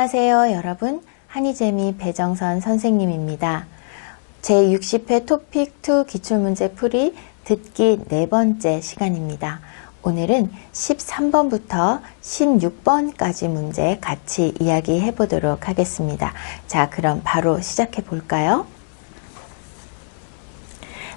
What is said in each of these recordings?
안녕하세요, 여러분. 한이재미 배정선 선생님입니다. 제60회 토픽2 기출문제 풀이 듣기 4번째 시간입니다. 오늘은 13번부터 16번까지 문제 같이 이야기해 보도록 하겠습니다. 자, 그럼 바로 시작해 볼까요?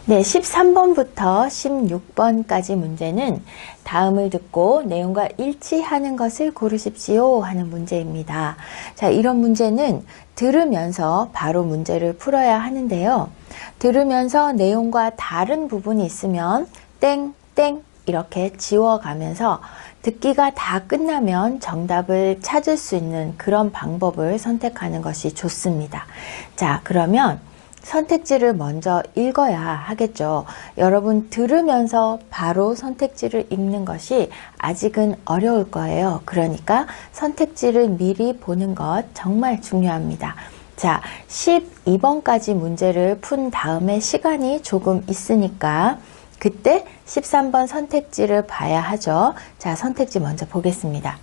네, 13번부터 16번까지 문제는 다음을 듣고 내용과 일치하는 것을 고르십시오 하는 문제입니다. 자, 이런 문제는 들으면서 바로 문제를 풀어야 하는데요. 들으면서 내용과 다른 부분이 있으면 땡땡 이렇게 지워가면서 듣기가 다 끝나면 정답을 찾을 수 있는 그런 방법을 선택하는 것이 좋습니다. 자, 그러면 선택지를 먼저 읽어야 하겠죠. 여러분 들으면서 바로 선택지를 읽는 것이 아직은 어려울 거예요. 그러니까 선택지를 미리 보는 것 정말 중요합니다. 자, 12번까지 문제를 푼 다음에 시간이 조금 있으니까 그때 13번 선택지를 봐야 하죠. 자, 선택지 먼저 보겠습니다.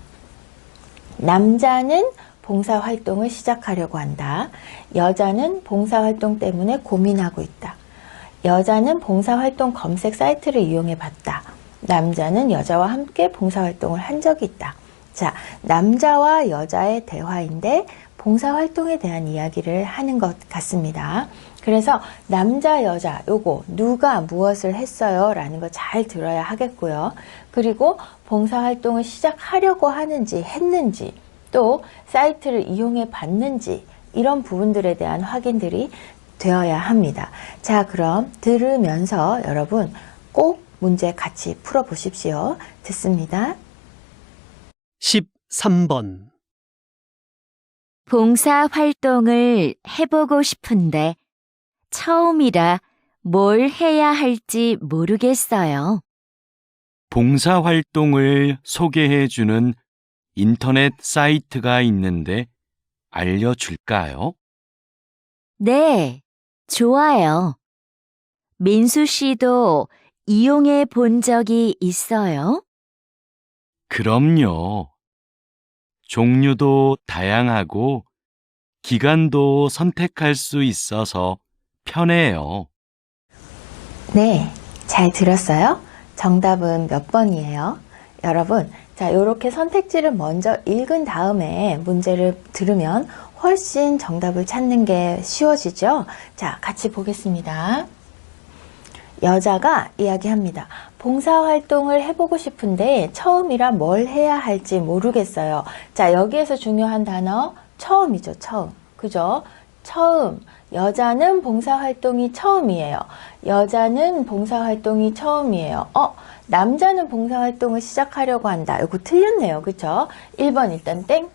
남자는 봉사활동을 시작하려고 한다. 여자는 봉사활동 때문에 고민하고 있다. 여자는 봉사활동 검색 사이트를 이용해 봤다. 남자는 여자와 함께 봉사활동을 한 적이 있다. 자, 남자와 여자의 대화인데 봉사활동에 대한 이야기를 하는 것 같습니다. 그래서 남자, 여자 요거 누가 무엇을 했어요? 라는 거 잘 들어야 하겠고요. 그리고 봉사활동을 시작하려고 하는지 했는지 또 사이트를 이용해 봤는지 이런 부분들에 대한 확인들이 되어야 합니다. 자, 그럼 들으면서 여러분 꼭 문제 같이 풀어보십시오. 듣습니다. 13번 봉사활동을 해보고 싶은데 처음이라 뭘 해야 할지 모르겠어요. 봉사활동을 소개해주는 인터넷 사이트가 있는데 알려줄까요? 네, 좋아요. 민수 씨도 이용해 본 적이 있어요? 그럼요. 종류도 다양하고 기간도 선택할 수 있어서 편해요. 네, 잘 들었어요? 정답은 몇 번이에요? 여러분, 자, 이렇게 선택지를 먼저 읽은 다음에 문제를 들으면 훨씬 정답을 찾는 게 쉬워지죠? 자, 같이 보겠습니다. 여자가 이야기합니다. 봉사활동을 해보고 싶은데 처음이라 뭘 해야 할지 모르겠어요. 자, 여기에서 중요한 단어 처음이죠. 처음. 그죠? 처음. 여자는 봉사활동이 처음이에요. 여자는 봉사활동이 처음이에요. 남자는 봉사활동을 시작하려고 한다. 이거 틀렸네요. 그쵸? 1번 일단 땡.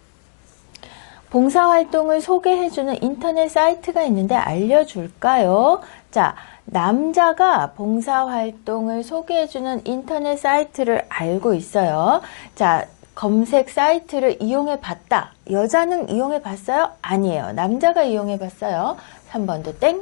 봉사활동을 소개해주는 인터넷 사이트가 있는데 알려줄까요? 자, 남자가 봉사활동을 소개해주는 인터넷 사이트를 알고 있어요. 자, 검색 사이트를 이용해 봤다. 여자는 이용해 봤어요? 아니에요. 남자가 이용해 봤어요. 3번도 땡.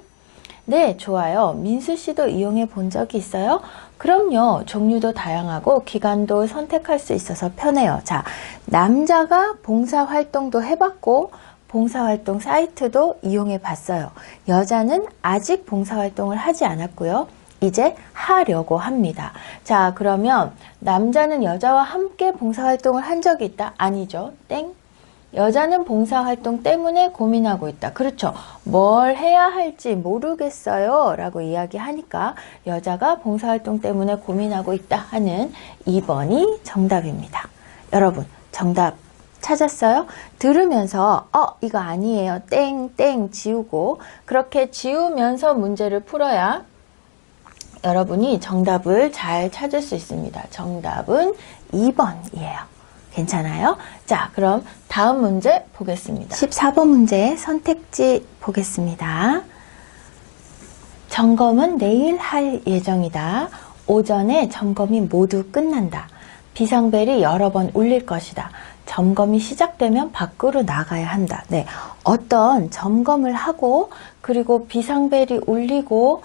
네, 좋아요. 민수 씨도 이용해 본 적이 있어요? 그럼요. 종류도 다양하고 기간도 선택할 수 있어서 편해요. 자, 남자가 봉사활동도 해봤고 봉사활동 사이트도 이용해 봤어요. 여자는 아직 봉사활동을 하지 않았고요. 이제 하려고 합니다. 자, 그러면 남자는 여자와 함께 봉사활동을 한 적이 있다? 아니죠. 땡. 여자는 봉사활동 때문에 고민하고 있다. 그렇죠. 뭘 해야 할지 모르겠어요 라고 이야기하니까 여자가 봉사활동 때문에 고민하고 있다 하는 2번이 정답입니다. 여러분 정답 찾았어요? 들으면서 이거 아니에요. 땡땡 지우고 그렇게 지우면서 문제를 풀어야 여러분이 정답을 잘 찾을 수 있습니다. 정답은 2번이에요. 괜찮아요? 자, 그럼 다음 문제 보겠습니다. 14번 문제 선택지 보겠습니다. 점검은 내일 할 예정이다. 오전에 점검이 모두 끝난다. 비상벨이 여러 번 울릴 것이다. 점검이 시작되면 밖으로 나가야 한다. 네, 어떤 점검을 하고 그리고 비상벨이 울리고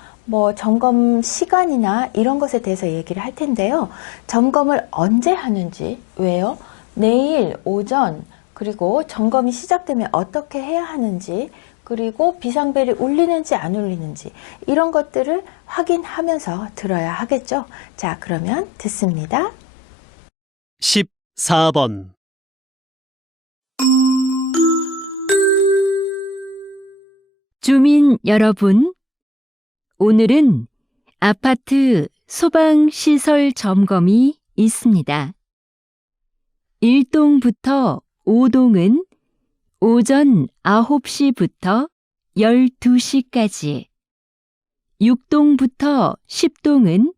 점검 시간이나 이런 것에 대해서 얘기를 할 텐데요. 점검을 언제 하는지, 왜요? 내일 오전 그리고 점검이 시작되면 어떻게 해야 하는지, 그리고 비상벨이 울리는지 안 울리는지 이런 것들을 확인하면서 들어야 하겠죠. 자, 그러면 듣습니다. 14번 주민 여러분, 오늘은 아파트 소방시설 점검이 있습니다. 1동부터 5동은 오전 9시부터 12시까지, 6동부터 10동은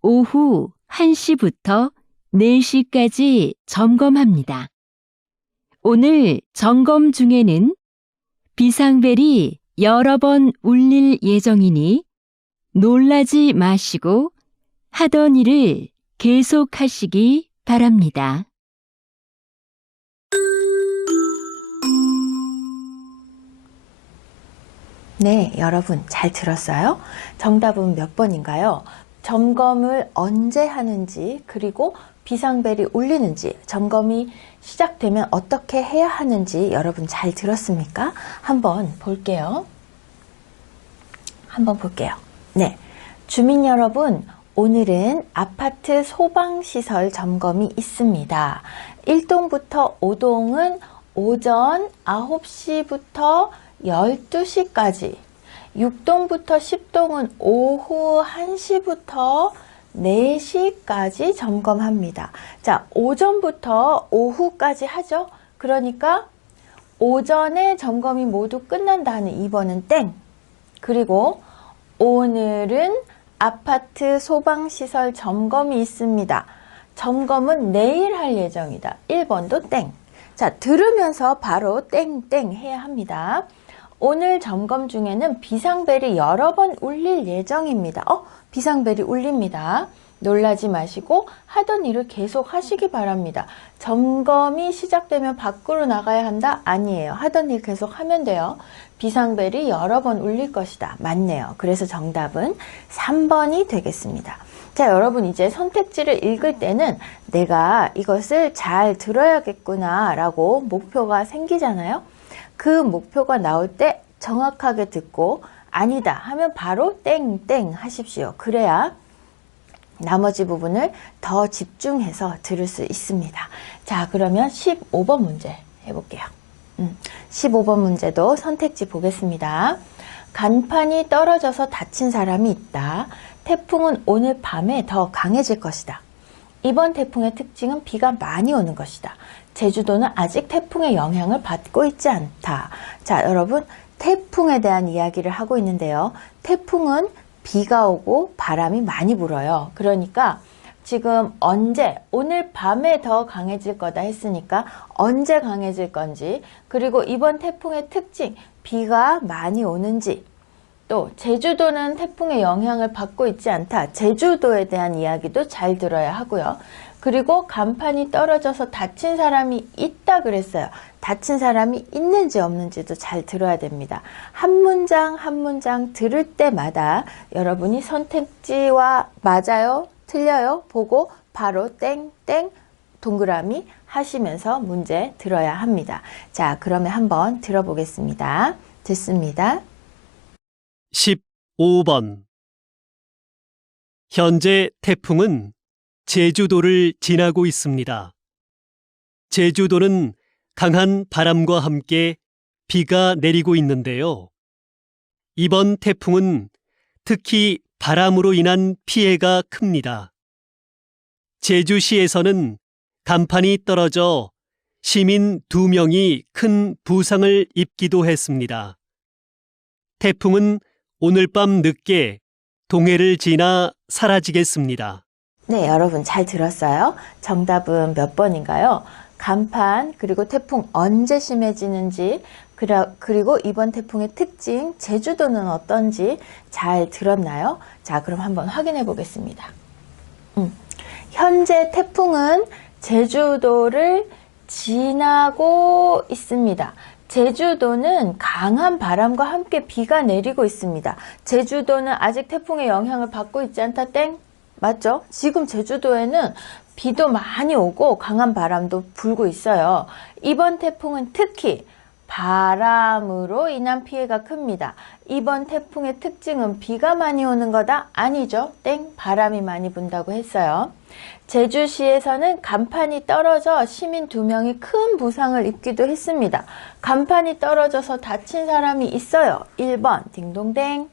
오후 1시부터 4시까지 점검합니다. 오늘 점검 중에는 비상벨이 여러 번 울릴 예정이니 놀라지 마시고 하던 일을 계속하시기 바랍니다. 네, 여러분 잘 들었어요? 정답은 몇 번인가요? 점검을 언제 하는지, 그리고 비상벨이 울리는지, 점검이 시작되면 어떻게 해야 하는지 여러분 잘 들었습니까? 한번 볼게요. 네, 주민 여러분, 오늘은 아파트 소방시설 점검이 있습니다. 1동부터 5동은 오전 9시부터 12시까지, 6동부터 10동은 오후 1시부터 4시까지 점검합니다. 자, 오전부터 오후까지 하죠. 그러니까 오전에 점검이 모두 끝난다는 2번은 땡. 그리고 오늘은 아파트 소방시설 점검이 있습니다. 점검은 내일 할 예정이다. 1번도 땡. 자, 들으면서 바로 땡땡 해야 합니다. 오늘 점검 중에는 비상벨이 여러 번 울릴 예정입니다. 비상벨이 울립니다. 놀라지 마시고 하던 일을 계속 하시기 바랍니다. 점검이 시작되면 밖으로 나가야 한다? 아니에요. 하던 일 계속 하면 돼요. 비상벨이 여러 번 울릴 것이다. 맞네요. 그래서 정답은 3번이 되겠습니다. 자, 여러분 이제 선택지를 읽을 때는 내가 이것을 잘 들어야겠구나 라고 목표가 생기잖아요. 그 목표가 나올 때 정확하게 듣고 아니다 하면 바로 땡땡 하십시오. 그래야 나머지 부분을 더 집중해서 들을 수 있습니다. 자, 그러면 15번 문제 해볼게요. 15번 문제도 선택지 보겠습니다. 간판이 떨어져서 다친 사람이 있다. 태풍은 오늘 밤에 더 강해질 것이다. 이번 태풍의 특징은 비가 많이 오는 것이다. 제주도는 아직 태풍의 영향을 받고 있지 않다. 자, 여러분 태풍에 대한 이야기를 하고 있는데요. 태풍은 비가 오고 바람이 많이 불어요. 그러니까 지금 언제, 오늘 밤에 더 강해질 거다 했으니까 언제 강해질 건지, 그리고 이번 태풍의 특징, 비가 많이 오는지, 또 제주도는 태풍의 영향을 받고 있지 않다. 제주도에 대한 이야기도 잘 들어야 하고요. 그리고 간판이 떨어져서 다친 사람이 있다 그랬어요. 다친 사람이 있는지 없는지도 잘 들어야 됩니다. 한 문장 한 문장 들을 때마다 여러분이 선택지와 맞아요? 틀려요? 보고 바로 땡땡 동그라미 하시면서 문제 들어야 합니다. 자, 그러면 한번 들어보겠습니다. 듣습니다. 15번 현재 태풍은 제주도를 지나고 있습니다. 제주도는 강한 바람과 함께 비가 내리고 있는데요. 이번 태풍은 특히 바람으로 인한 피해가 큽니다. 제주시에서는 간판이 떨어져 시민 2명이 큰 부상을 입기도 했습니다. 태풍은 오늘 밤 늦게 동해를 지나 사라지겠습니다. 네, 여러분 잘 들었어요? 정답은 몇 번인가요? 간판, 그리고 태풍 언제 심해지는지, 그리고 이번 태풍의 특징, 제주도는 어떤지 잘 들었나요? 자, 그럼 한번 확인해 보겠습니다. 현재 태풍은 제주도를 지나고 있습니다. 제주도는 강한 바람과 함께 비가 내리고 있습니다. 제주도는 아직 태풍의 영향을 받고 있지 않다 땡? 맞죠? 지금 제주도에는 비도 많이 오고 강한 바람도 불고 있어요. 이번 태풍은 특히 바람으로 인한 피해가 큽니다. 이번 태풍의 특징은 비가 많이 오는 거다? 아니죠. 땡, 바람이 많이 분다고 했어요. 제주시에서는 간판이 떨어져 시민 2명이 큰 부상을 입기도 했습니다. 간판이 떨어져서 다친 사람이 있어요. 1번 딩동댕.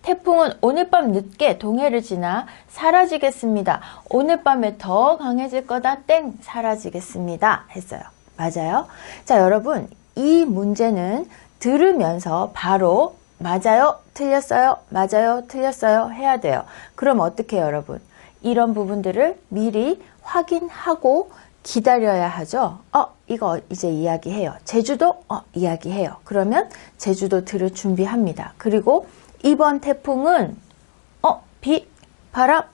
태풍은 오늘 밤 늦게 동해를 지나 사라지겠습니다. 오늘 밤에 더 강해질 거다. 땡, 사라지겠습니다. 했어요. 맞아요? 자, 여러분, 이 문제는 들으면서 바로 맞아요, 틀렸어요, 맞아요, 틀렸어요 해야 돼요. 그럼 어떻게 해요, 여러분? 이런 부분들을 미리 확인하고 기다려야 하죠. 이거 이제 이야기해요. 제주도? 이야기해요. 그러면 제주도 들을 준비합니다. 그리고 이번 태풍은 비, 바람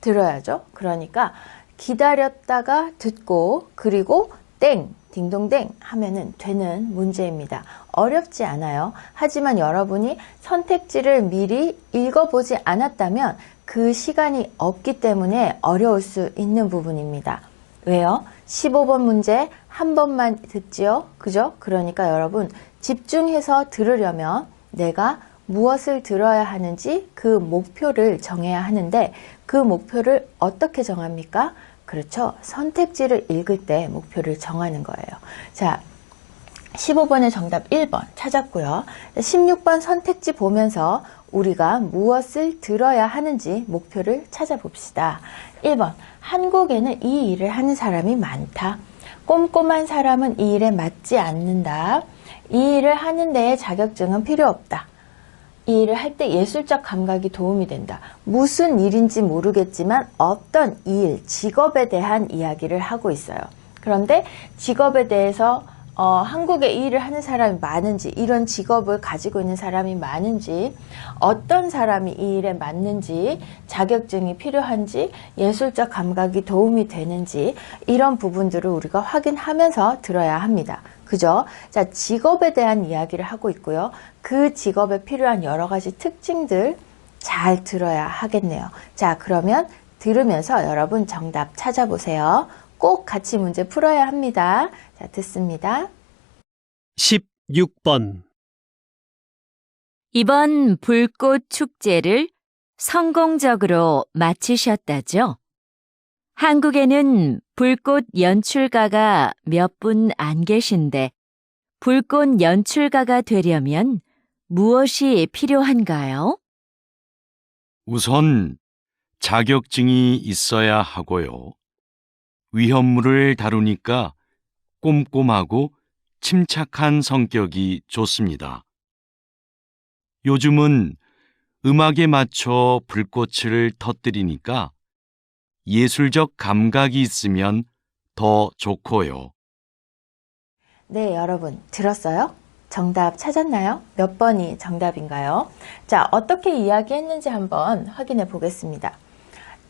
들어야죠. 그러니까 기다렸다가 듣고 그리고 땡, 딩동댕 하면은 되는 문제입니다. 어렵지 않아요. 하지만 여러분이 선택지를 미리 읽어보지 않았다면 그 시간이 없기 때문에 어려울 수 있는 부분입니다. 왜요? 15번 문제 한 번만 듣지요? 그죠? 그러니까 여러분 집중해서 들으려면 내가 무엇을 들어야 하는지 그 목표를 정해야 하는데 그 목표를 어떻게 정합니까? 그렇죠. 선택지를 읽을 때 목표를 정하는 거예요. 자, 15번의 정답 1번 찾았고요. 16번 선택지 보면서 우리가 무엇을 들어야 하는지 목표를 찾아봅시다. 1번, 한국에는 이 일을 하는 사람이 많다. 꼼꼼한 사람은 이 일에 맞지 않는다. 이 일을 하는 데에 자격증은 필요 없다. 이 일을 할 때 예술적 감각이 도움이 된다. 무슨 일인지 모르겠지만 어떤 일, 직업에 대한 이야기를 하고 있어요. 그런데 직업에 대해서 한국에 이 일을 하는 사람이 많은지, 이런 직업을 가지고 있는 사람이 많은지, 어떤 사람이 이 일에 맞는지, 자격증이 필요한지, 예술적 감각이 도움이 되는지 이런 부분들을 우리가 확인하면서 들어야 합니다. 그죠? 자, 직업에 대한 이야기를 하고 있고요. 그 직업에 필요한 여러 가지 특징들 잘 들어야 하겠네요. 자, 그러면 들으면서 여러분 정답 찾아보세요. 꼭 같이 문제 풀어야 합니다. 자, 듣습니다. 16번. 이번 불꽃 축제를 성공적으로 마치셨다죠? 한국에는 불꽃 연출가가 몇 분 안 계신데 불꽃 연출가가 되려면 무엇이 필요한가요? 우선 자격증이 있어야 하고요. 위험물을 다루니까 꼼꼼하고 침착한 성격이 좋습니다. 요즘은 음악에 맞춰 불꽃을 터뜨리니까 예술적 감각이 있으면 더 좋고요. 네, 여러분 들었어요? 정답 찾았나요? 몇 번이 정답인가요? 자, 어떻게 이야기했는지 한번 확인해 보겠습니다.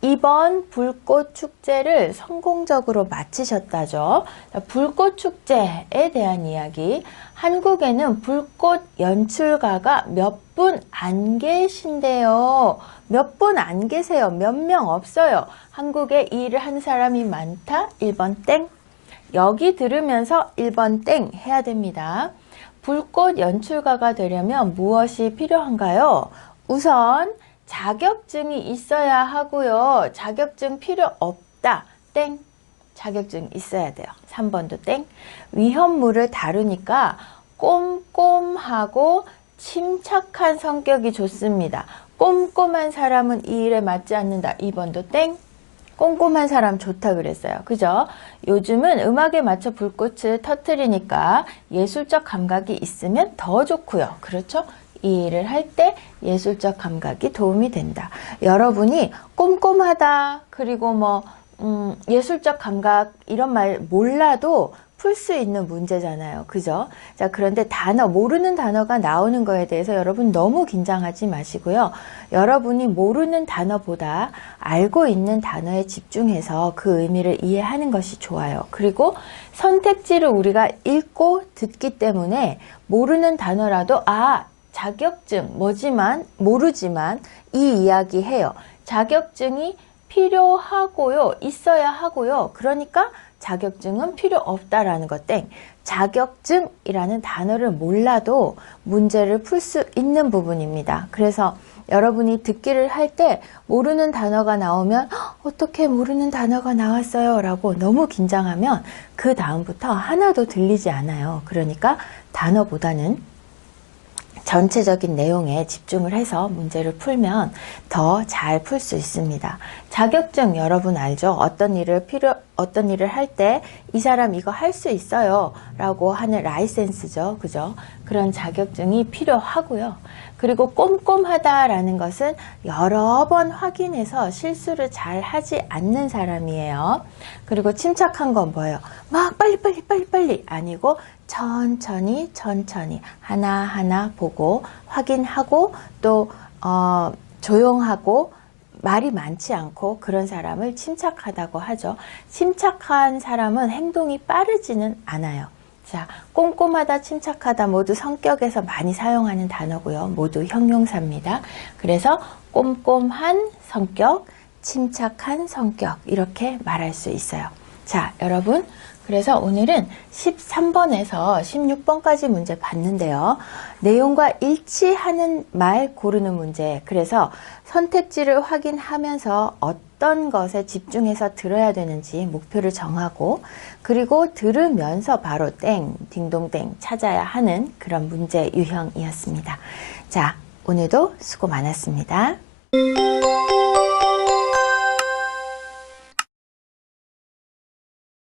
이번 불꽃 축제를 성공적으로 마치셨다죠. 불꽃 축제에 대한 이야기. 한국에는 불꽃 연출가가 몇 분 안 계신데요. 몇 분 안 계세요. 몇 명 없어요. 한국에 이 일을 하는 사람이 많다. 1번 땡. 여기 들으면서 1번 땡 해야 됩니다. 불꽃 연출가가 되려면 무엇이 필요한가요? 우선 자격증이 있어야 하고요. 자격증 필요 없다. 땡. 자격증 있어야 돼요. 3번도 땡. 위험물을 다루니까 꼼꼼하고 침착한 성격이 좋습니다. 꼼꼼한 사람은 이 일에 맞지 않는다. 2번도 땡. 꼼꼼한 사람 좋다 그랬어요. 그죠? 요즘은 음악에 맞춰 불꽃을 터뜨리니까 예술적 감각이 있으면 더 좋고요. 그렇죠? 이 일을 할 때 예술적 감각이 도움이 된다. 여러분이 꼼꼼하다, 그리고 예술적 감각 이런 말 몰라도 풀 수 있는 문제잖아요. 그죠? 자, 그런데 모르는 단어가 나오는 거에 대해서 여러분 너무 긴장하지 마시고요. 여러분이 모르는 단어보다 알고 있는 단어에 집중해서 그 의미를 이해하는 것이 좋아요. 그리고 선택지를 우리가 읽고 듣기 때문에 모르는 단어라도 자격증 모르지만 이 이야기 해요. 자격증이 필요하고요. 있어야 하고요. 그러니까 자격증은 필요 없다라는 것 땡. 자격증이라는 단어를 몰라도 문제를 풀 수 있는 부분입니다. 그래서 여러분이 듣기를 할 때 모르는 단어가 나오면 어떻게 모르는 단어가 나왔어요? 라고 너무 긴장하면 그 다음부터 하나도 들리지 않아요. 그러니까 단어보다는 전체적인 내용에 집중을 해서 문제를 풀면 더 잘 풀 수 있습니다. 자격증 여러분 알죠? 어떤 일을 할 때 이 사람 이거 할 수 있어요 라고 하는 라이센스죠. 그죠? 그런 자격증이 필요하고요. 그리고 꼼꼼하다라는 것은 여러 번 확인해서 실수를 잘 하지 않는 사람이에요. 그리고 침착한 건 뭐예요? 막 빨리 아니고 천천히 하나하나 보고 확인하고 또 조용하고 말이 많지 않고 그런 사람을 침착하다고 하죠. 침착한 사람은 행동이 빠르지는 않아요. 자, 꼼꼼하다, 침착하다 모두 성격에서 많이 사용하는 단어고요. 모두 형용사입니다. 그래서 꼼꼼한 성격, 침착한 성격 이렇게 말할 수 있어요. 자, 여러분 그래서 오늘은 13번에서 16번까지 문제 봤는데요. 내용과 일치하는 말 고르는 문제. 그래서 선택지를 확인하면서 어떤 것에 집중해서 들어야 되는지 목표를 정하고 그리고 들으면서 바로 땡, 딩동댕 찾아야 하는 그런 문제 유형이었습니다. 자, 오늘도 수고 많았습니다.